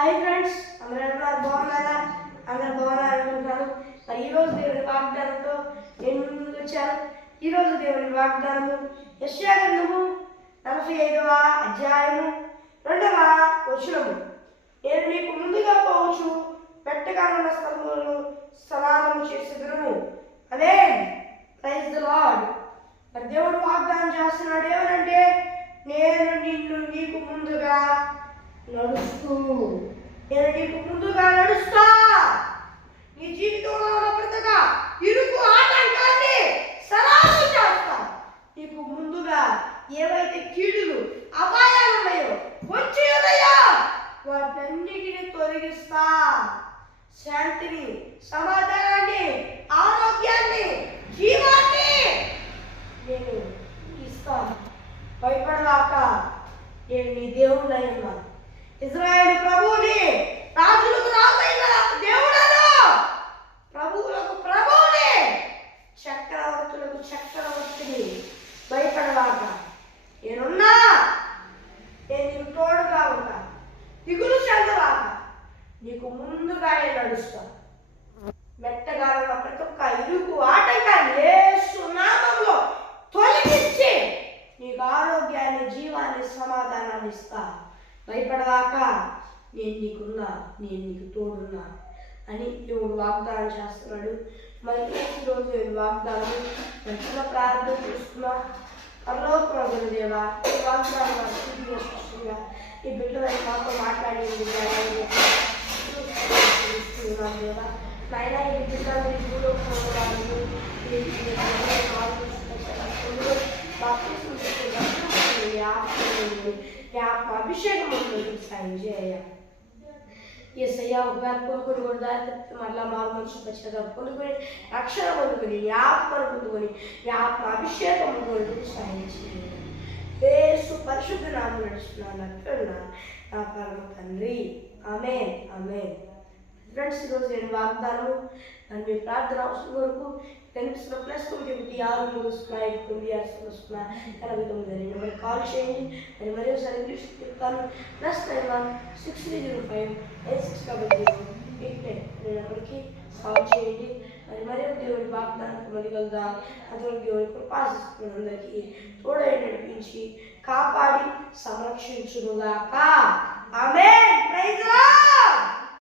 Hi friends, అందరూ బాగున్నారా? అందరూ బాగున్నారనుకుంటున్నాను. మరి ఈరోజు దేవుని వాగ్దానంతో నేను ముందుకు వచ్చాను. ఈరోజు దేవుని వాగ్దానము యెషయా గ్రంథము 45వ అధ్యాయము 2వ వచనము. నేను నీకు ముందుగా పోవచ్చు పెట్టగా ఉన్న స్థలములను సమానము చేసేదను. ఆమేన్. Praise the Lord. మరి దేవుడు వాగ్దానం చేస్తున్నాడు ఏమనంటే, నేను నీకు ముందుగా నడుస్తూ నడుస్తా. నీ జీవితంలో ఉన్న ప్రతిగా ఇరుకు ఆటంకాన్ని సరాలు చేస్తా. నీకు ముందుగా ఏవైతే కీడులు అపాయాలు ఉన్నాయో, వచ్చి ఉన్నాయో, వాటన్నిటిని తొలగిస్తా. శాంతిని, సమాధానాన్ని, ఆరోగ్యాన్ని, జీవాన్ని నేను ఇస్తాను. భయపడవాక, నేను నీ దేవుడై ఉన్నాను. ఇజ్రాయేలు ప్రభువుని, రాజులకు రాజైన దేవుడను, ప్రభువులకు ప్రభువుని, చక్రవర్తులకు చక్రవర్తిని. భయపడవాక, నేనున్నా. నేను నీకు తోడుగా ఉంటా. దిగులు చెందవాక, నీకు ముందుగా నేను నడుస్తా. మెట్టగా ఉన్న ప్రతి ఒక్క ఇరుకు ఆటంకాన్ని యేసు నామములో తొలగించి నీకు ఆరోగ్యాన్ని, జీవాన్ని, సమాధానాన్ని ఇస్తా. భయపడవాక, నేను నీకున్నా, నేను నీకు తోడున్నా అని దేవుడు వాగ్దానం చేస్తున్నాడు. మరి ఈరోజు నేను వాగ్దానం మంచిగా ప్రార్థన చేసుకున్నా. పరలోకమైన దేవా, ఈ వాగ్దానం స్పష్టంగా ఈ బిడ్డలైన మాతో మాట్లాడేది దేవా. నాయన ఈ బిడ్డలు అభిషేకం సాయం చేయ. ఏసయ్యా, ఒకవేళ కొనుక్కొని కూడా మళ్ళా మారు మనుషులు వచ్చేదా కొనుక్కొని రక్షణ పొందుకొని, ఆత్మను పొందుకొని, ఆత్మ అభిషేకం పొందుకొని సాయం చేయ. యేసు పరిశుద్ధ నామములో నడుస్తున్నాను అంటున్నాను నా పరమ తండ్రి. ఆమేన్, ఆమేన్. ఫ్రెండ్స్, ఈరోజు నేను వాగ్దానము అని మీ ప్రార్థన అవసరం వరకు కనిపిస్తున్న +9 మరి కాల్ చేయండి. మరి మరీ ఒకసారి ఇంగ్లీష్ చెప్తాను. +9163058600 నెంబర్కి కాల్ చేయండి. మరి దేవుడి వాగ్దానానికి మరి కలుద్దాం. అటువంటి దేవుడి కృపాసిస్తున్న అందరికీ తోడై నడిపించి కాపాడి సంరక్షించునుగాక. ఆమేన్. Praise the lord.